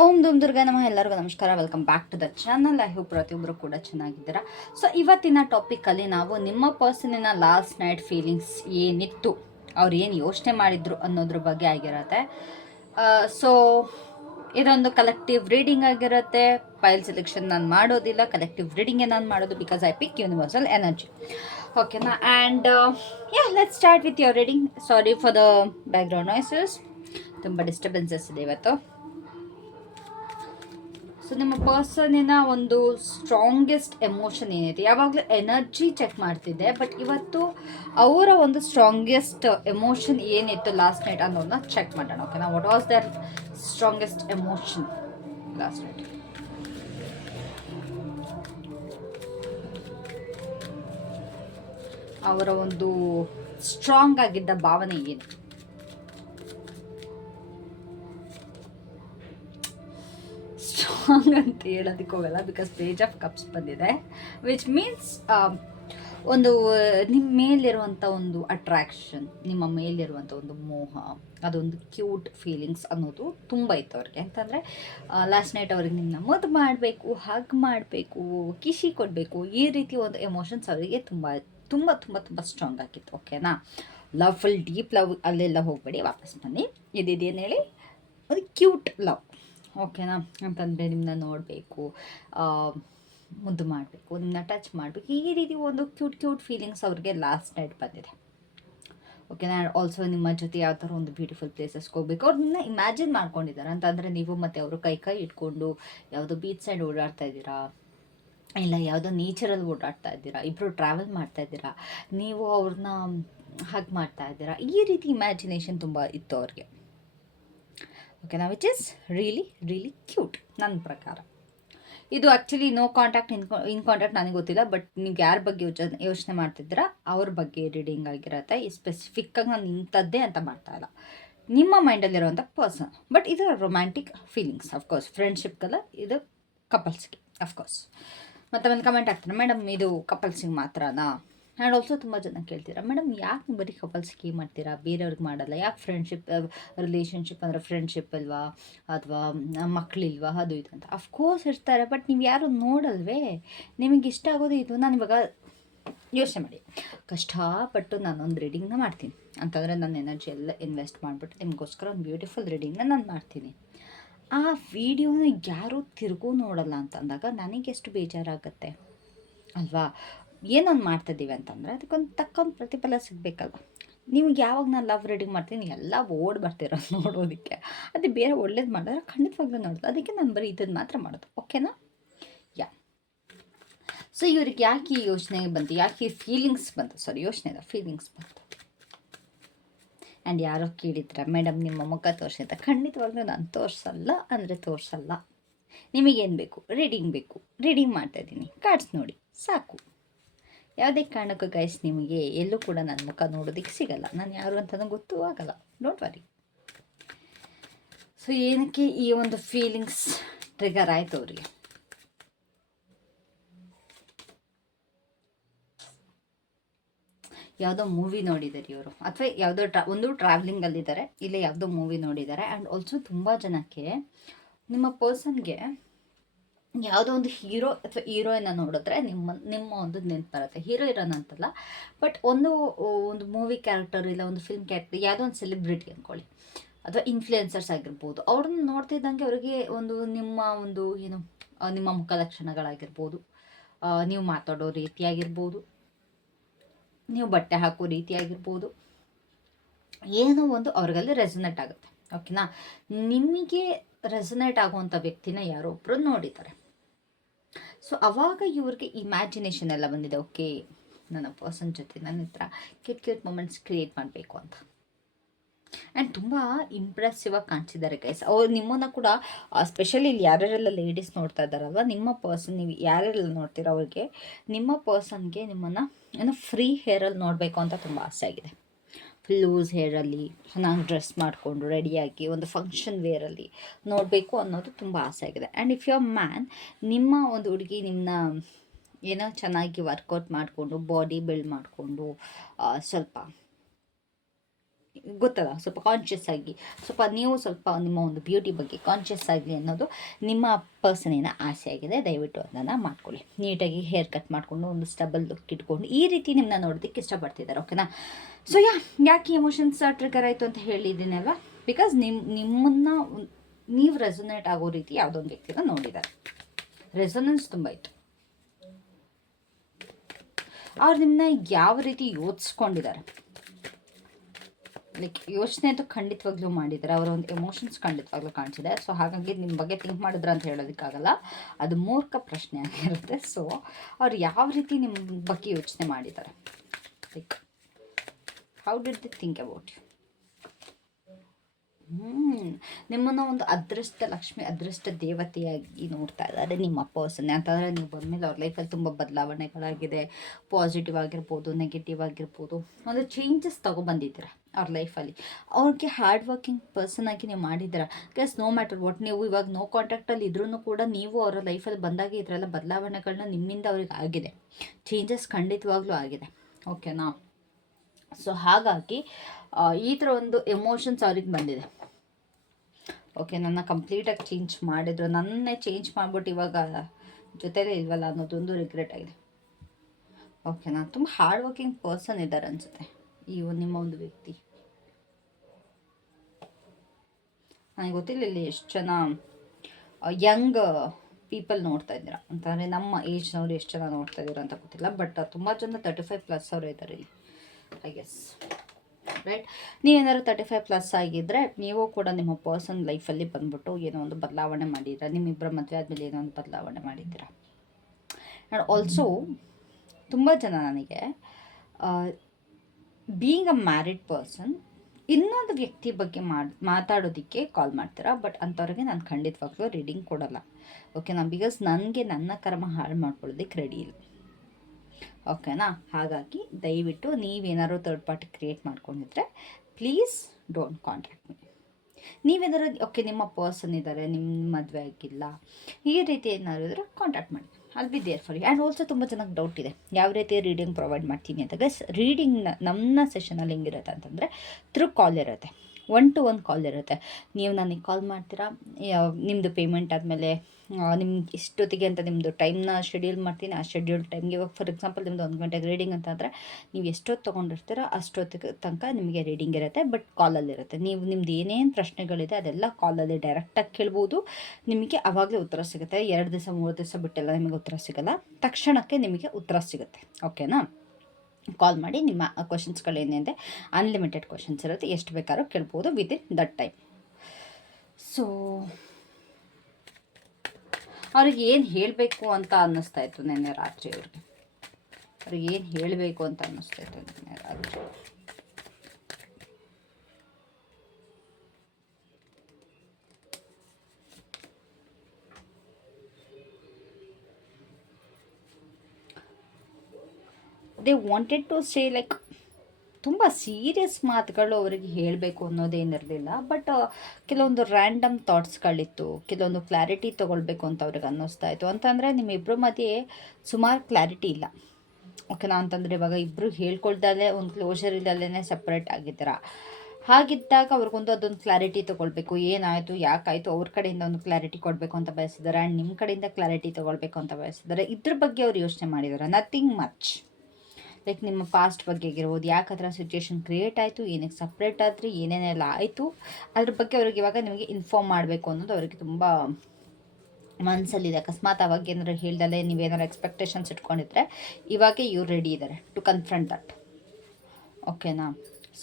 ಓಂ ದುಮ್ ದುರ್ಗಾ ನಮಃ. ಎಲ್ಲರಿಗೂ ನಮಸ್ಕಾರ. Welcome back to the channel. I hope ಪ್ರತಿಯೊಬ್ಬರು ಕೂಡ ಚೆನ್ನಾಗಿದ್ದೀರಾ. ಸೊ ಇವತ್ತಿನ ಟಾಪಿಕಲ್ಲಿ ನಾವು ನಿಮ್ಮ ಪರ್ಸನಿನ ಲಾಸ್ಟ್ ನೈಟ್ ಫೀಲಿಂಗ್ಸ್ ಏನಿತ್ತು, ಅವ್ರು ಏನು ಯೋಚನೆ ಮಾಡಿದ್ರು ಅನ್ನೋದ್ರ ಬಗ್ಗೆ ಆಗಿರುತ್ತೆ. ಸೊ ಇದೊಂದು ಕಲೆಕ್ಟಿವ್ ರೀಡಿಂಗ್ ಆಗಿರುತ್ತೆ. ಫೈಲ್ ಸೆಲೆಕ್ಷನ್ ನಾನು ಮಾಡೋದಿಲ್ಲ, ಕಲೆಕ್ಟಿವ್ ರೀಡಿಂಗೇ ನಾನು ಮಾಡೋದು, because I pick universal energy. ಓಕೆನಾ? And let's start with your reading. Sorry for the background noises, ತುಂಬ ಡಿಸ್ಟರ್ಬೆನ್ಸಸ್ ಇದೆ ಇವತ್ತು. ಸೊ ನಿಮ್ಮ ಪರ್ಸನಿನ ಒಂದು ಸ್ಟ್ರಾಂಗೆಸ್ಟ್ ಎಮೋಷನ್ ಏನಿದೆ, ಯಾವಾಗಲೂ ಎನರ್ಜಿ ಚೆಕ್ ಮಾಡ್ತಿದ್ದೆ, ಬಟ್ ಇವತ್ತು ಅವರ ಒಂದು ಸ್ಟ್ರಾಂಗೆಸ್ಟ್ ಎಮೋಷನ್ ಏನಿತ್ತು ಲಾಸ್ಟ್ ನೈಟ್ ಅನ್ನೋದನ್ನ ಚೆಕ್ ಮಾಡೋಣ. ಓಕೆನಾ? What was their strongest emotion last night? ಅವರ ಒಂದು ಸ್ಟ್ರಾಂಗ್ ಆಗಿದ್ದ ಭಾವನೆ ಏನು? ಸ್ಟ್ರಾಂಗ್ ಅಂತ ಹೇಳೋದಕ್ಕೆ ಹೋಗಲ್ಲ, ಬಿಕಾಸ್ ಪೇಜ್ ಆಫ್ ಕಪ್ಸ್ ಬಂದಿದೆ, ವಿಚ್ ಮೀನ್ಸ್ ಒಂದು ನಿಮ್ಮ ಮೇಲಿರುವಂಥ ಒಂದು ಅಟ್ರಾಕ್ಷನ್, ನಿಮ್ಮ ಮೇಲಿರುವಂಥ ಒಂದು ಮೋಹ, ಅದೊಂದು ಕ್ಯೂಟ್ ಫೀಲಿಂಗ್ಸ್ ಅನ್ನೋದು ತುಂಬ ಇತ್ತು ಅವ್ರಿಗೆ. ಅಂತಂದರೆ ಲಾಸ್ಟ್ ನೈಟ್ ಅವ್ರಿಗೆ ನಿಮ್ಮನ್ನ ಮುದ್ದು ಮಾಡಬೇಕು, ಹಗ್ ಮಾಡಬೇಕು, ಕಿಶಿ ಕೊಡಬೇಕು, ಈ ರೀತಿ ಒಂದು ಎಮೋಷನ್ಸ್ ಅವರಿಗೆ ತುಂಬ ತುಂಬ ತುಂಬ ತುಂಬ ಸ್ಟ್ರಾಂಗ್ ಆಗಿತ್ತು. ಓಕೆನಾ? ಲವ್, ಫುಲ್ ಡೀಪ್ ಲವ್ ಅಲ್ಲೆಲ್ಲ ಹೋಗಬೇಡಿ, ವಾಪಸ್ ಬನ್ನಿ. ಇದೇನು ಹೇಳಿ, ಒಂದು ಕ್ಯೂಟ್ ಲವ್. ಓಕೆನಾ? ಅಂತಂದರೆ ನಿಮ್ಮನ್ನ ನೋಡಬೇಕು, ಮುದ್ದು ಮಾಡಬೇಕು, ನಿಮ್ಮನ್ನ ಟಚ್ ಮಾಡಬೇಕು, ಈ ರೀತಿ ಒಂದು ಕ್ಯೂಟ್ ಫೀಲಿಂಗ್ಸ್ ಅವ್ರಿಗೆ ಲಾಸ್ಟ್ ನೈಟ್ ಬಂದಿದೆ. ಓಕೆನಾ? ಆಲ್ಸೋ ನಿಮ್ಮ ಜೊತೆ ಯಾವ ಥರ ಒಂದು ಬ್ಯೂಟಿಫುಲ್ ಪ್ಲೇಸಸ್ಗೆ ಹೋಗ್ಬೇಕು ಅವ್ರನ್ನ ಇಮ್ಯಾಜಿನ್ ಮಾಡ್ಕೊಂಡಿದ್ದಾರೆ. ಅಂತಂದರೆ ನೀವು ಮತ್ತು ಅವರು ಕೈ ಇಟ್ಕೊಂಡು ಯಾವುದೋ ಬೀಚ್ ಸೈಡ್ ಓಡಾಡ್ತಾ ಇದ್ದೀರಾ, ಇಲ್ಲ ಯಾವುದೋ ನೇಚರಲ್ಲಿ ಓಡಾಡ್ತಾ ಇದ್ದೀರಾ, ಇಬ್ಬರು ಟ್ರಾವೆಲ್ ಮಾಡ್ತಾ ಇದ್ದೀರಾ, ನೀವು ಅವ್ರನ್ನ ಹಗ್ ಮಾಡ್ತಾ ಇದ್ದೀರಾ, ಈ ರೀತಿ ಇಮ್ಯಾಜಿನೇಷನ್ ತುಂಬ ಇತ್ತು ಅವ್ರಿಗೆ. ಓಕೆನಾ? ವಿಚ್ ಇಸ್ ರಿಯಲಿ ಕ್ಯೂಟ್ ನನ್ನ ಪ್ರಕಾರ. ಇದು actually no contact, in contact ನನಗೆ ಗೊತ್ತಿಲ್ಲ, ಬಟ್ ನೀವು ಯಾರ ಬಗ್ಗೆ ಯೋಚನೆ ಮಾಡ್ತಿದ್ದೀರಾ ಅವ್ರ ಬಗ್ಗೆ ರೀಡಿಂಗ್ ಆಗಿರತ್ತೆ. ಈ ಸ್ಪೆಸಿಫಿಕ್ಕಾಗಿ ನಾನು ಇಂಥದ್ದೇ ಅಂತ ಮಾಡ್ತಾ ಇಲ್ಲ, ನಿಮ್ಮ ಮೈಂಡಲ್ಲಿರುವಂಥ ಪರ್ಸನ್. ಬಟ್ ಇದು ರೊಮ್ಯಾಂಟಿಕ್ ಫೀಲಿಂಗ್ಸ್, ಅಫ್ಕೋರ್ಸ್ ಫ್ರೆಂಡ್ಶಿಪ್ಗೆಲ್ಲ, ಇದು ಕಪಲ್ಸ್ಗೆ ಅಫ್ಕೋರ್ಸ್. ಮತ್ತು ಒಂದು ಕಮೆಂಟ್ ಆಗ್ತಾರೆ, ಮೇಡಮ್ ಇದು ಕಪಲ್ಸಿಗೆ ಮಾತ್ರನಾ? ಆ್ಯಂಡ್ ಆಲ್ಸೋ ತುಂಬ ಜನ ಕೇಳ್ತೀರಾ, ಮೇಡಮ್ ಯಾಕೆ ನೀವು ಬರೀ ಕಪಲ್ಸ್ಗೆ ಮಾಡ್ತೀರಾ, ಬೇರೆಯವ್ರಿಗೆ ಮಾಡಲ್ಲ ಯಾಕೆ? ಫ್ರೆಂಡ್ಶಿಪ್ ರಿಲೇಷನ್ಶಿಪ್ ಅಂದರೆ ಫ್ರೆಂಡ್ಶಿಪ್ ಅಲ್ವಾ, ಅಥವಾ ಮಕ್ಕಳಿಲ್ವಾ, ಅದು ಇದು ಅಂತ. ಅಫ್ಕೋರ್ಸ್ ಇರ್ತಾರೆ, ಬಟ್ ನೀವು ಯಾರು ನೋಡಲ್ವೇ? ನಿಮಗೆ ಇಷ್ಟ ಆಗೋದು ಇದು. ನಾನು ಇವಾಗ ಯೋಚನೆ ಮಾಡಿ, ಕಷ್ಟಪಟ್ಟು ನಾನೊಂದು ರೀಡಿಂಗ್ನ ಮಾಡ್ತೀನಿ ಅಂತಂದರೆ ನನ್ನ ಎನರ್ಜಿ ಎಲ್ಲ ಇನ್ವೆಸ್ಟ್ ಮಾಡಿಬಿಟ್ಟು ನಿಮಗೋಸ್ಕರ ಒಂದು ಬ್ಯೂಟಿಫುಲ್ ರೀಡಿಂಗ್ನ ನಾನು ಮಾಡ್ತೀನಿ. ಆ ವಿಡಿಯೋನ ಯಾರೂ ತಿರುಗೂ ನೋಡಲ್ಲ ಅಂತಂದಾಗ ನನಗೆಷ್ಟು ಬೇಜಾರಾಗುತ್ತೆ ಅಲ್ವಾ? ಏನೊಂದು ಮಾಡ್ತಿದ್ದೀವಿ ಅಂತಂದರೆ ಅದಕ್ಕೊಂದು ತಕ್ಕೊಂದು ಪ್ರತಿಫಲ ಸಿಗಬೇಕಲ್ವ? ನಿಮ್ಗೆ ಯಾವಾಗ ನಾನು ಲವ್ ರೀಡಿಂಗ್ ಮಾಡ್ತೀನಿ ಎಲ್ಲ ಓಡ್ ಬರ್ತೀರ ನೋಡೋದಕ್ಕೆ. ಅದೇ ಬೇರೆ ಒಳ್ಳೇದು ಮಾಡಿದ್ರೆ ಖಂಡಿತವಾಗ್ಲೂ ನೋಡೋದು. ಅದಕ್ಕೆ ನಾನು ಬರೀ ಇದನ್ನು ಮಾತ್ರ ಮಾಡೋದು. ಓಕೆನಾ? ಯಾ. ಸೊ ಇವ್ರಿಗೆ ಯಾಕೆ ಈ ಯೋಚನೆ ಬಂತು, ಯಾಕೆ ಈ ಫೀಲಿಂಗ್ಸ್ ಬಂತು, ಯೋಚನೆ ಇಲ್ಲ, ಫೀಲಿಂಗ್ಸ್ ಬಂತು. ಆ್ಯಂಡ್ ಯಾರೋ ಕೇಳಿದ್ರೆ, ಮೇಡಮ್ ನಿಮ್ಮ ಮುಖ ತೋರಿಸಿ ಅಂತ. ಖಂಡಿತವಾಗ್ಲೂ ನಾನು ತೋರಿಸಲ್ಲ ಅಂದರೆ ತೋರಿಸಲ್ಲ. ನಿಮಗೇನು ಬೇಕು? ರೀಡಿಂಗ್ ಮಾಡ್ತಾಯಿದ್ದೀನಿ, ಕಾರ್ಡ್ಸ್ ನೋಡಿ ಸಾಕು. ಯಾವುದೇ ಕಾರಣಕ್ಕೂ ಗೈಸ್ ನಿಮಗೆ ಎಲ್ಲೂ ಕೂಡ ನನ್ನ ಮುಖ ನೋಡೋದಕ್ಕೆ ಸಿಗಲ್ಲ, ನಾನು ಯಾರು ಅಂತಲೂ ಗೊತ್ತೂ ಆಗಲ್ಲ, ಡೋಂಟ್ ವರಿ. ಸೊ ಏನಕ್ಕೆ ಈ ಒಂದು ಫೀಲಿಂಗ್ಸ್ ಟ್ರಿಗರ್ ಆಯಿತು ಅವರಿಗೆ? ಯಾವುದೋ ಮೂವಿ ನೋಡಿದ್ದಾರೆ ಇವರು, ಅಥವಾ ಯಾವುದೋ ಒಂದು ಟ್ರಾವೆಲಿಂಗಲ್ಲಿದ್ದಾರೆ, ಇಲ್ಲ ಯಾವುದೋ ಮೂವಿ ನೋಡಿದ್ದಾರೆ. ಆ್ಯಂಡ್ ಆಲ್ಸೋ ತುಂಬ ಜನಕ್ಕೆ ನಿಮ್ಮ ಪರ್ಸನ್ಗೆ ಯಾವುದೋ ಒಂದು ಹೀರೋ ಅಥವಾ ಹೀರೋಯಿನ ನೋಡಿದ್ರೆ ನಿಮ್ಮ ಒಂದು ನೆನಪು ಬರುತ್ತೆ. ಹೀರೋಯಿನ್ ಅಂತಲ್ಲ, ಬಟ್ ಒಂದು ಮೂವಿ ಕ್ಯಾರೆಕ್ಟರ್, ಇಲ್ಲ ಒಂದು ಫಿಲ್ಮ್ ಕ್ಯಾರೆಕ್ಟರ್, ಯಾವುದೋ ಒಂದು ಸೆಲೆಬ್ರಿಟಿ ಅಂದ್ಕೊಳ್ಳಿ, ಅಥವಾ ಇನ್ಫ್ಲುಯೆನ್ಸರ್ಸ್ ಆಗಿರ್ಬೋದು. ಅವ್ರನ್ನ ನೋಡ್ತಿದ್ದಂಗೆ ಅವರಿಗೆ ನಿಮ್ಮ ಮುಖ ಲಕ್ಷಣಗಳಾಗಿರ್ಬೋದು, ನೀವು ಮಾತಾಡೋ ರೀತಿಯಾಗಿರ್ಬೋದು, ನೀವು ಬಟ್ಟೆ ಹಾಕೋ ರೀತಿಯಾಗಿರ್ಬೋದು, ಏನೋ ಒಂದು ಅವ್ರಿಗಲ್ಲಿ ರೆಸನೇಟ್ ಆಗುತ್ತೆ. ಓಕೆನಾ? ನಿಮಗೆ ರೆಸನೇಟ್ ಆಗುವಂಥ ವ್ಯಕ್ತಿನ ಯಾರೋ ಒಬ್ಬರು ನೋಡಿದ್ದಾರೆ. ಸೊ ಅವಾಗ ಇವ್ರಿಗೆ ಇಮ್ಯಾಜಿನೇಷನ್ ಎಲ್ಲ ಬಂದಿದೆ, ಓಕೆ ನನ್ನ ಪರ್ಸನ್ ಜೊತೆ ನನ್ನ ಹತ್ರ ಕ್ಯೂಟ್ ಮೊಮೆಂಟ್ಸ್ ಕ್ರಿಯೇಟ್ ಮಾಡಬೇಕು ಅಂತ. ಆ್ಯಂಡ್ ತುಂಬ ಇಂಪ್ರೆಸಿವ್ ಆಗಿ ಕಾಣಿಸಿದ್ದಾರೆ ಗೈಸ್. ಅವ್ರು ನಿಮ್ಮನ್ನು ಕೂಡ, ಸ್ಪೆಷಲಿ ಇಲ್ಲಿ ಯಾರ್ಯಾರೆಲ್ಲ ಲೇಡೀಸ್ ನೋಡ್ತಾ ಇದ್ದಾರಲ್ವ, ನಿಮ್ಮ ಪರ್ಸನ್, ನೀವು ಯಾರ್ಯಾರೆಲ್ಲ ನೋಡ್ತೀರ ಅವ್ರಿಗೆ ನಿಮ್ಮ ಪರ್ಸನ್ಗೆ ನಿಮ್ಮನ್ನು ಫ್ರೀ ಹೇರಲ್ಲಿ ನೋಡಬೇಕು ಅಂತ ತುಂಬ ಆಸೆ ಆಗಿದೆ. ಲೂಸ್ ಹೇರಲ್ಲಿ ಚೆನ್ನಾಗಿ ಡ್ರೆಸ್ ಮಾಡಿಕೊಂಡು ರೆಡಿಯಾಗಿ ಒಂದು ಫಂಕ್ಷನ್ ವೇರಲ್ಲಿ ನೋಡಬೇಕು ಅನ್ನೋದು ತುಂಬ ಆಸೆ ಆಗಿದೆ. And if you are man, ನಿಮ್ಮ ಒಂದು ಹುಡುಗಿ ನಿಮ್ಮನ್ನ ಏನೋ ಚೆನ್ನಾಗಿ ವರ್ಕೌಟ್ ಮಾಡಿಕೊಂಡು ಬಾಡಿ ಬಿಲ್ಡ್ ಮಾಡಿಕೊಂಡು ಸ್ವಲ್ಪ ಗೊತ್ತಲ್ಲ, ಸ್ವಲ್ಪ ಕಾನ್ಷಿಯಸ್ ಆಗಿ, ನೀವು ಸ್ವಲ್ಪ ನಿಮ್ಮ ಒಂದು ಬ್ಯೂಟಿ ಬಗ್ಗೆ ಕಾನ್ಷಿಯಸ್ ಆಗಲಿ ಅನ್ನೋದು ನಿಮ್ಮ ಪರ್ಸನಿನ ಆಸೆ ಆಗಿದೆ. ದಯವಿಟ್ಟು ಅದನ್ನು ಮಾಡ್ಕೊಳ್ಳಿ. ನೀಟಾಗಿ ಹೇರ್ ಕಟ್ ಮಾಡಿಕೊಂಡು ಒಂದು ಸ್ಟಬಲ್ ಲುಕ್ ಇಟ್ಕೊಂಡು ಈ ರೀತಿ ನಿಮ್ಮನ್ನ ನೋಡೋದಕ್ಕೆ ಇಷ್ಟಪಡ್ತಿದ್ದಾರೆ. ಓಕೆನಾ? ಸೊ ಯಾಕೆ ಎಮೋಷನ್ಸ್ ಟ್ರಿಗರ್ ಆಯಿತು ಅಂತ ಹೇಳಿದ್ದೀನಲ್ವ, ಬಿಕಾಸ್ ನಿಮ್ಮನ್ನು ನೀವು ರೆಸೊನೇಟ್ ಆಗೋ ರೀತಿ ಯಾವುದೋ ಒಂದು ವ್ಯಕ್ತಿನ ನೋಡಿದ್ದಾರೆ. ರೆಸೊನೆನ್ಸ್ ತುಂಬ ಇತ್ತು. ಅವ್ರು ನಿಮ್ಮನ್ನ ಯಾವ ರೀತಿ ಯೋಚಿಸ್ಕೊಂಡಿದ್ದಾರೆ, ಲೈಕ್ ಯೋಚನೆ ಅಂತೂ ಖಂಡಿತವಾಗ್ಲೂ ಮಾಡಿದ್ದಾರೆ. ಅವರ ಒಂದು ಎಮೋಷನ್ಸ್ ಖಂಡಿತವಾಗ್ಲೂ ಕಾಣಿಸಿದೆ. ಸೊ ಹಾಗಾಗಿ ನಿಮ್ಮ ಬಗ್ಗೆ ಥಿಂಕ್ ಮಾಡಿದ್ರ ಅಂತ ಹೇಳೋದಕ್ಕಾಗಲ್ಲ, ಅದು ಮೂರ್ಖ ಪ್ರಶ್ನೆ ಆಗಿರುತ್ತೆ. ಸೊ ಅವ್ರು ಯಾವ ರೀತಿ ನಿಮ್ಮ ಬಗ್ಗೆ ಯೋಚನೆ ಮಾಡಿದ್ದಾರೆ, like how did they think about you? ನಿಮ್ಮನ್ನು ಒಂದು ಅದೃಷ್ಟ ಲಕ್ಷ್ಮಿ, ಅದೃಷ್ಟ ದೇವತೆಯಾಗಿ ನೋಡ್ತಾ ಇದ್ದಾರೆ ನಿಮ್ಮ ಪರ್ಸನ್. ಅಂತಂದರೆ ನೀವು ಬಂದಮೇಲೆ ಅವ್ರ ಲೈಫಲ್ಲಿ ತುಂಬ ಬದಲಾವಣೆಗಳಾಗಿದೆ. ಪಾಸಿಟಿವ್ ಆಗಿರ್ಬೋದು, ನೆಗೆಟಿವ್ ಆಗಿರ್ಬೋದು, ಒಂದು ಚೇಂಜಸ್ ತೊಗೊಬಂದಿದ್ದೀರ ಅವ್ರ ಲೈಫಲ್ಲಿ. ಅವ್ರಿಗೆ ಹಾರ್ಡ್ ವರ್ಕಿಂಗ್ ಪರ್ಸನ್ ಆಗಿ ನೀವು ಮಾಡಿದ್ದೀರ. ಬಿಕಾಸ್ ನೋ ಮ್ಯಾಟರ್ ವಾಟ್, ನೀವು ಇವಾಗ ನೋ ಕಾಂಟ್ಯಾಕ್ಟಲ್ಲಿ ಇದ್ರೂ ಕೂಡ ನೀವು ಅವರ ಲೈಫಲ್ಲಿ ಬಂದಾಗ ಈ ಥರ ಎಲ್ಲ ಬದಲಾವಣೆಗಳನ್ನ ನಿಮ್ಮಿಂದ ಅವ್ರಿಗೆ ಆಗಿದೆ. ಚೇಂಜಸ್ ಖಂಡಿತವಾಗ್ಲೂ ಆಗಿದೆ. ಓಕೆನಾ? ಸೊ ಹಾಗಾಗಿ ಈ ಥರ ಒಂದು ಎಮೋಷನ್ಸ್ ಅವ್ರಿಗೆ ಬಂದಿದೆ. ಓಕೆ, ನನ್ನ ಕಂಪ್ಲೀಟಾಗಿ ಚೇಂಜ್ ಮಾಡಿದ್ರು, ನನ್ನೇ ಚೇಂಜ್ ಮಾಡಿಬಿಟ್ಟು ಇವಾಗ ಜೊತೆಲೇ ಇಲ್ವಲ್ಲ ಅನ್ನೋದೊಂದು ರಿಗ್ರೆಟ್ ಆಗಿದೆ. ಓಕೆನಾ? ತುಂಬ ಹಾರ್ಡ್ ವರ್ಕಿಂಗ್ ಪರ್ಸನ್ ಇದ್ದಾರೆ ಅನಿಸುತ್ತೆ ನಿಮ್ಮ ಒಂದು ವ್ಯಕ್ತಿ. ನನಗೆ ಗೊತ್ತಿಲ್ಲ ಇಲ್ಲಿ ಎಷ್ಟು ಜನ ಯಂಗ್ ಪೀಪಲ್ ನೋಡ್ತಾ ಇದ್ದೀರಾ ಅಂತಂದರೆ ನಮ್ಮ ಏಜ್ನವ್ರು ಎಷ್ಟು ಜನ ನೋಡ್ತಾ ಇದ್ದೀರಾ ಅಂತ ಗೊತ್ತಿಲ್ಲ. ಬಟ್ ತುಂಬ ಜನ 35+ ಅವರು ಇದ್ದಾರೆ ಇಲ್ಲಿ, ಐ ಗೆಸ್. ರೈಟ್? ನೀವೇನಾದ್ರು 35+ ಆಗಿದ್ದರೆ ನೀವು ಕೂಡ ನಿಮ್ಮ ಪರ್ಸನ್ ಲೈಫಲ್ಲಿ ಬಂದ್ಬಿಟ್ಟು ಏನೋ ಒಂದು ಬದಲಾವಣೆ ಮಾಡಿದ್ದೀರಾ. ನಿಮ್ಮಿಬ್ಬರ ಮದುವೆ ಆದಮೇಲೆ ಏನೋ ಒಂದು ಬದಲಾವಣೆ ಮಾಡಿದ್ದೀರಾ. ಆ್ಯಂಡ್ ಆಲ್ಸೋ ತುಂಬ ಜನ ನನಗೆ ಬೀಯಿಂಗ್ ಅ ಮ್ಯಾರಿಡ್ ಪರ್ಸನ್ ಇನ್ನೊಂದು ವ್ಯಕ್ತಿ ಬಗ್ಗೆ ಮಾತಾಡೋದಕ್ಕೆ ಕಾಲ್ ಮಾಡ್ತೀರಾ. ಬಟ್ ಅಂಥವ್ರಿಗೆ ನಾನು ಖಂಡಿತವಾಗ್ಲೂ ರೀಡಿಂಗ್ ಕೊಡೋಲ್ಲ. ಓಕೆನಾ? ಬಿಕಾಸ್ ನನಗೆ ನನ್ನ ಕರ್ಮ ಹಾಳು ಮಾಡ್ಕೊಳ್ಳೋದಕ್ಕೆ ರೆಡಿ ಇಲ್ಲ. ಓಕೆನಾ? ಹಾಗಾಗಿ ದಯವಿಟ್ಟು ನೀವೇನಾದ್ರು ಥರ್ಡ್ ಪಾರ್ಟಿ ಕ್ರಿಯೇಟ್ ಮಾಡ್ಕೊಂಡಿದ್ರೆ ಪ್ಲೀಸ್ ಡೋಂಟ್ ಕಾಂಟ್ಯಾಕ್ಟ್ ಮೀ. ನೀವೇನಾದ್ರು ಓಕೆ ನಿಮ್ಮ ಪರ್ಸನ್ ಇದ್ದಾರೆ, ನಿಮ್ಮ ಮದುವೆ ಆಗಿಲ್ಲ, ಈ ರೀತಿ ಏನಾದ್ರು ಇದ್ದರೆ ಕಾಂಟ್ಯಾಕ್ಟ್ ಮಾಡಿ. ಅಲ್ಲಿ be there for you. And also ತುಂಬ ಜನಕ್ಕೆ ಡೌಟ್ ಇದೆ ಯಾವ ರೀತಿ ರೀಡಿಂಗ್ ಪ್ರೊವೈಡ್ ಮಾಡ್ತೀನಿ ಅಂತ. ಗಸ್ ರೀಡಿಂಗ್ ನಮ್ಮ ಸೆಷನಲ್ಲಿ ಹೆಂಗಿರುತ್ತೆ ಅಂತಂದರೆ ಥ್ರೂ ಕಾಲ್ ಇರುತ್ತೆ, 1-to-1 ಕಾಲ್ ಇರುತ್ತೆ. ನೀವು ನನಗೆ ಕಾಲ್ ಮಾಡ್ತೀರಾ, ನಿಮ್ಮದು ಪೇಮೆಂಟ್ ಆದಮೇಲೆ ನಿಮ್ಗೆ ಇಷ್ಟೊತ್ತಿಗೆ ಅಂತ ನಿಮ್ಮದು ಟೈಮ್ನ ಶೆಡ್ಯೂಲ್ ಮಾಡ್ತೀನಿ. ಆ ಶೆಡ್ಯೂಲ್ ಟೈಮ್ಗೆ ಇವಾಗ ಫಾರ್ ಎಕ್ಸಾಂಪಲ್ ನಿಮ್ಮದು 1 ಗಂಟೆಗೆ ರೀಡಿಂಗ್ ಅಂತಂದರೆ ನೀವು ಎಷ್ಟೊತ್ತು ತೊಗೊಂಡಿರ್ತೀರೋ ಅಷ್ಟೊತ್ತಿಗೆ ತನಕ ನಿಮಗೆ ರೀಡಿಂಗ್ ಇರುತ್ತೆ. ಬಟ್ ಕಾಲಲ್ಲಿರುತ್ತೆ. ನೀವು ನಿಮ್ದು ಏನೇನು ಪ್ರಶ್ನೆಗಳಿದೆ ಅದೆಲ್ಲ ಕಾಲಲ್ಲಿ ಡೈರೆಕ್ಟಾಗಿ ಕೇಳ್ಬೋದು. ನಿಮಗೆ ಆವಾಗಲೇ ಉತ್ತರ ಸಿಗುತ್ತೆ. 2 ದಿವಸ 3 ದಿವಸ ಬಿಟ್ಟೆಲ್ಲ ನಿಮಗೆ ಉತ್ತರ ಸಿಗೋಲ್ಲ, ತಕ್ಷಣಕ್ಕೆ ನಿಮಗೆ ಉತ್ತರ ಸಿಗುತ್ತೆ. ಓಕೆನಾ? ಕಾಲ್ ಮಾಡಿ ನಿಮ್ಮ ಕ್ವಶನ್ಸ್ಗಳೇನಿದೆ, ಅನ್ಲಿಮಿಟೆಡ್ ಕ್ವಶನ್ಸ್ ಇರುತ್ತೆ, ಎಷ್ಟು ಬೇಕಾದ್ರೂ ಕೇಳ್ಬೋದು ವಿದಿನ್ ದಟ್ ಟೈಮ್. ಸೊ ಅವ್ರಿಗೆ ಏನು ಹೇಳಬೇಕು ಅಂತ ಅನ್ನಿಸ್ತಾ ಇತ್ತು ನೆನ್ನೆ ರಾತ್ರಿ. ಅವ್ರಿಗೆ ಏನು ಹೇಳಬೇಕು ಅಂತ ಅನ್ನಿಸ್ತಾ ಇತ್ತು ನೆನ್ನೆ ರಾತ್ರಿ. They wanted to say like ತುಂಬ ಸೀರಿಯಸ್ ಮಾತುಗಳು ಅವರಿಗೆ ಹೇಳಬೇಕು ಅನ್ನೋದೇನಿರಲಿಲ್ಲ. ಬಟ್ ಕೆಲವೊಂದು ರ್ಯಾಂಡಮ್ ಥಾಟ್ಸ್ಗಳಿತ್ತು, ಕೆಲವೊಂದು ಕ್ಲಾರಿಟಿ ತೊಗೊಳ್ಬೇಕು ಅಂತ ಅವ್ರಿಗೆ ಅನ್ನಿಸ್ತಾ ಇತ್ತು. ಅಂತಂದರೆ ನಿಮ್ಮಿಬ್ಬರ ಮಧ್ಯೆ ಸುಮಾರು ಕ್ಲಾರಿಟಿ ಇಲ್ಲ. ಓಕೆನಾ? ಅಂತಂದರೆ ಇವಾಗ ಇಬ್ಬರು ಹೇಳ್ಕೊಳ್ದಲ್ಲೇ ಒಂದು ಕ್ಲೋಷರ್ ಇಲ್ಲದೇ ಸಪ್ರೇಟ್ ಆಗಿದ್ದೀರಾ. ಹಾಗಿದ್ದಾಗ ಅವ್ರಿಗೊಂದು ಅದೊಂದು ಕ್ಲಾರಿಟಿ ತೊಗೊಳ್ಬೇಕು, ಏನಾಯಿತು ಯಾಕಾಯಿತು, ಅವ್ರ ಕಡೆಯಿಂದ ಒಂದು ಕ್ಲಾರಿಟಿ ಕೊಡಬೇಕು ಅಂತ ಬಯಸಿದ್ದಾರೆ. ಆ್ಯಂಡ್ ನಿಮ್ಮ ಕಡೆಯಿಂದ ಕ್ಲಾರಿಟಿ ತೊಗೊಳ್ಬೇಕು ಅಂತ ಬಯಸಿದ್ದಾರೆ. ಇದ್ರ ಬಗ್ಗೆ ಅವ್ರು ಯೋಚನೆ ಮಾಡಿದ್ದಾರೆ, ನಥಿಂಗ್ ಮಚ್. ಲೈಕ್ ನಿಮ್ಮ ಪಾಸ್ಟ್ ಬಗ್ಗೆ ಆಗಿರ್ಬೋದು, ಯಾಕೆ ಆ ಥರ ಸಿಚುವೇಶನ್ ಕ್ರಿಯೇಟ್ ಆಯಿತು, ಏನಕ್ಕೆ ಸಪ್ರೇಟ್ ಆದರೆ, ಏನೇನೆಲ್ಲ ಆಯಿತು, ಅದ್ರ ಬಗ್ಗೆ ಅವ್ರಿಗೆ ಇವಾಗ ನಿಮಗೆ ಇನ್ಫಾರ್ಮ್ ಮಾಡಬೇಕು ಅನ್ನೋದು ಅವ್ರಿಗೆ ತುಂಬ ಮನಸ್ಸಲ್ಲಿದೆ. ಅಕಸ್ಮಾತ್ ಅವಾಗ ಏನಾದ್ರು ಹೇಳ್ದಲ್ಲೇ ನೀವೇನಾರು ಎಕ್ಸ್ಪೆಕ್ಟೇಷನ್ಸ್ ಇಟ್ಕೊಂಡಿದ್ರೆ ಇವಾಗ ಇವ್ರು ರೆಡಿ ಇದ್ದಾರೆ ಟು ಕನ್ಫ್ರಂಟ್ ದಟ್. ಓಕೆನಾ?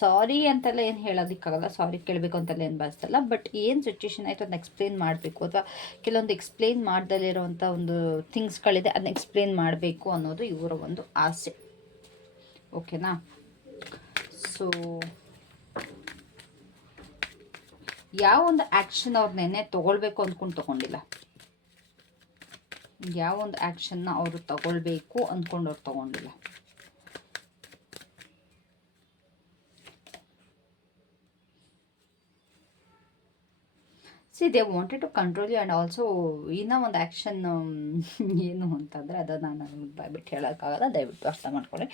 ಸಾರಿ ಅಂತೆಲ್ಲ ಏನು ಹೇಳೋದಕ್ಕಾಗಲ್ಲ, ಸಾರಿ ಕೇಳಬೇಕು ಅಂತೆಲ್ಲ ಏನು ಬಯಸ್ತಲ್ಲ. ಬಟ್ ಏನು ಸಿಚುವೇಶನ್ ಆಯಿತು ಅದನ್ನ ಎಕ್ಸ್ಪ್ಲೇನ್ ಮಾಡಬೇಕು, ಅಥವಾ ಕೆಲವೊಂದು ಎಕ್ಸ್ಪ್ಲೇನ್ ಮಾಡ್ದಲೇ ಇರೋವಂಥ ಒಂದು ಥಿಂಗ್ಸ್ಗಳಿದೆ, ಅದನ್ನ ಎಕ್ಸ್ಪ್ಲೇನ್ ಮಾಡಬೇಕು ಅನ್ನೋದು ಇವರ ಒಂದು ಆಸೆ. ಓಕೆನಾ? ಸೊ ಯಾವ ಒಂದು ಆ್ಯಕ್ಷನ್ ಅವ್ರು ನೆನ್ನೆ ತೊಗೊಳ್ಬೇಕು ಅಂದ್ಕೊಂಡು ತೊಗೊಂಡಿಲ್ಲ. ಯಾವ ಒಂದು ಆ್ಯಕ್ಷನ್ನ ಅವರು ತಗೊಳ್ಬೇಕು ಅಂದ್ಕೊಂಡು ಅವ್ರು ತೊಗೊಂಡಿಲ್ಲ. See they wanted to control you and also ಇನ್ನೂ ಒಂದು ಆ್ಯಕ್ಷನ್ ಏನು ಅಂತಂದರೆ ಅದು ನಾನು ನಿಮ್ಗೆ ಬಾಯ್ಬಿಟ್ಟು ಹೇಳೋಕ್ಕಾಗಲ್ಲ, ದಯವಿಟ್ಟು ಅರ್ಥ ಮಾಡ್ಕೊಳ್ಳಿ.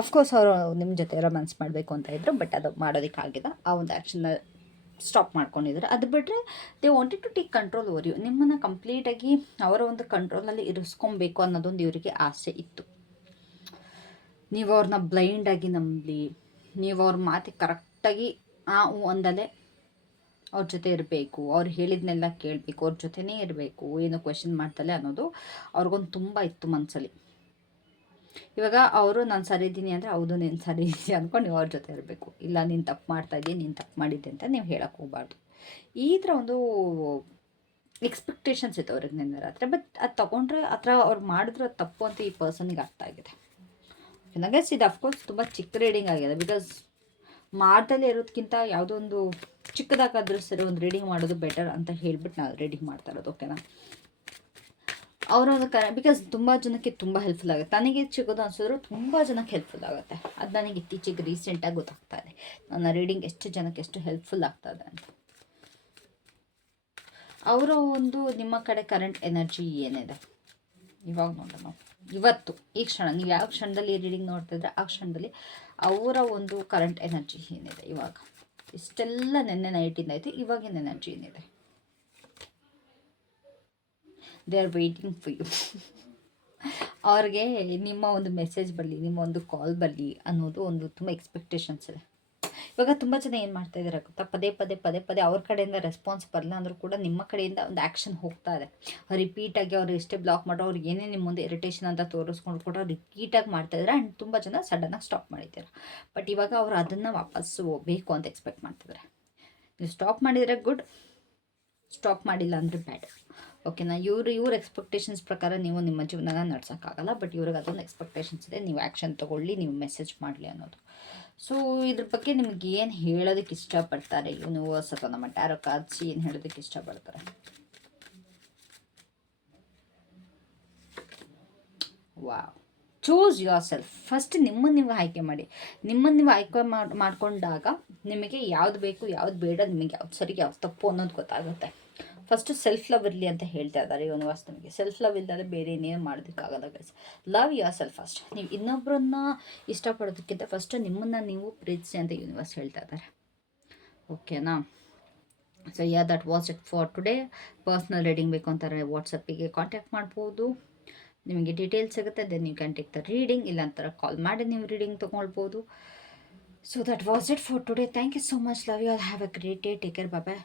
ಆಫ್ಕೋರ್ಸ್ ಅವರು ನಿಮ್ಮ ಜೊತೆ ರೊಮ್ಯಾನ್ಸ್ ಮಾಡಬೇಕು ಅಂತ ಇದ್ದರು, ಬಟ್ ಅದು ಮಾಡೋದಕ್ಕಾಗಿಲ್ಲ. ಆ ಒಂದು ಆ್ಯಕ್ಷನ್ನ ಸ್ಟಾಪ್ ಮಾಡ್ಕೊಂಡಿದ್ದಾರೆ. ಅದು ಬಿಟ್ಟರೆ they wanted to take control over you. ನಿಮ್ಮನ್ನು ಕಂಪ್ಲೀಟಾಗಿ ಅವರ ಒಂದು ಕಂಟ್ರೋಲಲ್ಲಿ ಇರಿಸ್ಕೊಬೇಕು ಅನ್ನೋದೊಂದು ಇವರಿಗೆ ಆಸೆ ಇತ್ತು. ನೀವು ಅವ್ರನ್ನ ಬ್ಲೈಂಡಾಗಿ ನಂಬಲಿ, ನೀವು ಅವ್ರ ಮಾತಿಗೆ ಕರೆಕ್ಟಾಗಿ ಒಂದಲ್ಲೇ ಅವ್ರ ಜೊತೆ ಇರಬೇಕು, ಅವ್ರು ಹೇಳಿದ್ನೆಲ್ಲ ಕೇಳಬೇಕು, ಅವ್ರ ಜೊತೆನೇ ಇರಬೇಕು, ಏನು ಕ್ವೆಶನ್ ಮಾಡ್ತಲೇ ಅನ್ನೋದು ಅವ್ರಿಗೊಂದು ತುಂಬ ಇತ್ತು ಮನಸ್ಸಲ್ಲಿ. ಇವಾಗ ಅವರು ನಾನು ಸರಿ ಇದ್ದೀನಿ ಅಂದರೆ ಹೌದು ನೀನು ಸರಿ ಇದೆಯಾ ಅಂದ್ಕೊಂಡು ನೀವು ಅವ್ರ ಜೊತೆ ಇರಬೇಕು. ಇಲ್ಲ ನೀನು ತಪ್ಪು ಮಾಡ್ತಾಯಿದ್ದೀನಿ, ನೀನು ತಪ್ಪು ಮಾಡಿದ್ದೆ ಅಂತ ನೀವು ಹೇಳಕ್ಕೆ ಹೋಗಬಾರ್ದು. ಈ ಥರ ಒಂದು ಎಕ್ಸ್ಪೆಕ್ಟೇಷನ್ಸ್ ಇತ್ತು ಅವ್ರಿಗೆ ನಿನ್ನೆ ರಾತ್ರಿ. ಬಟ್ ಅದು ತೊಗೊಂಡ್ರೆ ಆ ಥರ ಅವ್ರು ಮಾಡಿದ್ರೆ ಅದು ತಪ್ಪು ಅಂತ ಈ ಪರ್ಸನಿಗೆ ಅರ್ಥ ಆಗಿದೆ. ನನಗೆ ಇದು ಅಫ್ಕೋರ್ಸ್ ತುಂಬ ಚಿಕ್ಕ ರೀಡಿಂಗ್ ಆಗಿದೆ. ಬಿಕಾಸ್ ಮಾಡ್ದಲ್ಲೇ ಇರೋದಕ್ಕಿಂತ ಯಾವುದೋ ಒಂದು ಚಿಕ್ಕದಾಗಾದ್ರೂ ಸರಿ ಒಂದು ರೀಡಿಂಗ್ ಮಾಡೋದು ಬೆಟರ್ ಅಂತ ಹೇಳ್ಬಿಟ್ಟು ನಾವು ರೀಡಿಂಗ್ ಮಾಡ್ತಾ ಇರೋದು. ಓಕೆನಾ, ಅವರೊಂದು ಬಿಕಾಸ್ ತುಂಬ ಜನಕ್ಕೆ ತುಂಬ ಹೆಲ್ಪ್ಫುಲ್ ಆಗುತ್ತೆ. ನನಗೆ ಸಿಗೋದು ಅನ್ಸಿದ್ರು ತುಂಬ ಜನಕ್ಕೆ ಹೆಲ್ಪ್ಫುಲ್ ಆಗುತ್ತೆ. ಅದು ನನಗೆ ಇತ್ತೀಚೆಗೆ ರೀಸೆಂಟಾಗಿ ಗೊತ್ತಾಗ್ತಾ ಇದೆ ನನ್ನ ರೀಡಿಂಗ್ ಎಷ್ಟು ಜನಕ್ಕೆ ಎಷ್ಟು ಹೆಲ್ಪ್ಫುಲ್ ಆಗ್ತಾ ಇದೆ ಅಂತ. ಅವರ ಒಂದು ನಿಮ್ಮ ಕಡೆ ಕರೆಂಟ್ ಎನರ್ಜಿ ಏನಿದೆ ಇವಾಗ ನೋಡೋಣ. ಇವತ್ತು ಈ ಕ್ಷಣ ನೀವು ಯಾವ ಕ್ಷಣದಲ್ಲಿ ರೀಡಿಂಗ್ ನೋಡ್ತಿದ್ರೆ ಆ ಕ್ಷಣದಲ್ಲಿ ಅವರ ಒಂದು ಕರೆಂಟ್ ಎನರ್ಜಿ ಏನಿದೆ ಇವಾಗ. ಇಷ್ಟೆಲ್ಲ ನೆನ್ನೆ ನೈಟಿಂದ ಆಯಿತು, ಇವಾಗಿನ ಎನರ್ಜಿ ಏನಿದೆ. They are waiting for you. ಅವ್ರಿಗೆ ನಿಮ್ಮ ಒಂದು ಮೆಸೇಜ್ ಬರಲಿ, ನಿಮ್ಮ ಒಂದು ಕಾಲ್ ಬರಲಿ ಅನ್ನೋದು ಒಂದು ತುಂಬ ಎಕ್ಸ್ಪೆಕ್ಟೇಷನ್ಸ್ ಇದೆ. ಇವಾಗ ತುಂಬ ಜನ ಏನು ಮಾಡ್ತಾ ಇದ್ದಾರೆ ಗೊತ್ತಾ, ಪದೇ ಪದೇ ಅವ್ರ ಕಡೆಯಿಂದ ರೆಸ್ಪಾನ್ಸ್ ಬರಲ್ಲ ಅಂದರೂ ಕೂಡ ನಿಮ್ಮ ಕಡೆಯಿಂದ ಒಂದು ಆ್ಯಕ್ಷನ್ ಹೋಗ್ತಾ ಇದೆ. ರಿಪೀಟಾಗಿ ಅವ್ರು ಎಷ್ಟೇ ಬ್ಲಾಕ್ ಮಾಡೋ ಅವ್ರಿಗೆ ಏನೇ ನಿಮ್ಮ ಮುಂದೆ ಇರಿಟೇಷನ್ ಅಂತ ತೋರಿಸ್ಕೊಂಡು ಕೂಡ ರಿಪೀಟಾಗಿ ಮಾಡ್ತಾಯಿದ್ದಾರೆ. ಆ್ಯಂಡ್ ತುಂಬ ಜನ ಸಡನ್ನಾಗಿ ಸ್ಟಾಪ್ ಮಾಡಿದ್ದಾರೆ. ಬಟ್ ಇವಾಗ ಅವರು ಅದನ್ನು ವಾಪಸ್ಸು ಬೇಕು ಅಂತ ಎಕ್ಸ್ಪೆಕ್ಟ್ ಮಾಡ್ತಿದ್ದಾರೆ. ನೀವು ಸ್ಟಾಪ್ ಮಾಡಿದರೆ ಗುಡ್, ಸ್ಟಾಪ್ ಮಾಡಿಲ್ಲ ಅಂದರೆ ಬ್ಯಾಡ್. ಓಕೆನಾ, ಇವ್ರ ಎಕ್ಸ್ಪೆಕ್ಟೇಷನ್ಸ್ ಪ್ರಕಾರ ನೀವು ನಿಮ್ಮ ಜೀವನನ ನಡ್ಸೋಕ್ಕಾಗಲ್ಲ. ಬಟ್ ಇವ್ರಿಗೆ ಅದೊಂದು ಎಕ್ಸ್ಪೆಕ್ಟೇಷನ್ಸ್ ಇದೆ, ನೀವು ಆ್ಯಕ್ಷನ್ ತೊಗೊಳ್ಳಿ, ನೀವು ಮೆಸೇಜ್ ಮಾಡಲಿ ಅನ್ನೋದು. ಸೊ ಇದ್ರ ಬಗ್ಗೆ ನಿಮ್ಗೆ ಏನು ಹೇಳೋದಕ್ಕೆ ಇಷ್ಟಪಡ್ತಾರೆ ಯೂನಿವರ್ಸ್ ಅಥವಾ ನಮ್ಮ ಟ್ಯಾರೋ ಕಾರ್ಡ್ಸ್ ಏನು ಹೇಳೋದಕ್ಕೆ ಇಷ್ಟಪಡ್ತಾರೆ? Wow, choose your self. First ನಿಮ್ಮನ್ನು ನೀವು ಆಯ್ಕೆ ಮಾಡಿ. ನಿಮ್ಮನ್ನು ನೀವು ಆಯ್ಕೆ ಮಾಡಿಕೊಂಡಾಗ ನಿಮಗೆ ಯಾವ್ದು ಬೇಕು ಯಾವ್ದು ಬೇಡ, ನಿಮಗೆ ಯಾವ್ದು ಸರಿ ಯಾವ್ದು ತಪ್ಪು ಅನ್ನೋದು ಗೊತ್ತಾಗುತ್ತೆ. ಫಸ್ಟು ಸೆಲ್ಫ್ ಲವ್ ಇರಲಿ ಅಂತ ಹೇಳ್ತಾ ಇದ್ದಾರೆ ಯೂನಿವರ್ಸ್ ನಮಗೆ. ಸೆಲ್ಫ್ ಲವ್ ಇಲ್ಲದೆ ಬೇರೆ ಇನ್ನೇನು ಮಾಡೋದಕ್ಕಾಗಲ್ಲ guys. Love yourself first. ನೀವು ಇನ್ನೊಬ್ಬರನ್ನ ಇಷ್ಟಪಡೋದಕ್ಕಿಂತ ಫಸ್ಟು ನಿಮ್ಮನ್ನು ನೀವು ಪ್ರೀತಿಸಿ ಅಂತ ಯೂನಿವರ್ಸ್ ಹೇಳ್ತಾ ಇದ್ದಾರೆ. ಓಕೆನಾ, so that was it for today. Personal reading ಬೇಕು ಅಂತಾರೆ ವಾಟ್ಸಪ್ಪಿಗೆ ಕಾಂಟ್ಯಾಕ್ಟ್ ಮಾಡ್ಬೋದು, ನಿಮಗೆ ಡೀಟೇಲ್ಸ್ ಸಿಗುತ್ತೆ. Then you can take the reading. ಇಲ್ಲ ಅಂತಾರೆ ಕಾಲ್ ಮಾಡಿ ನೀವು ರೀಡಿಂಗ್ ತೊಗೊಳ್ಬೋದು. So that was it for today. Thank you so much. Love you all. Have a great day. Take care. Bye bye.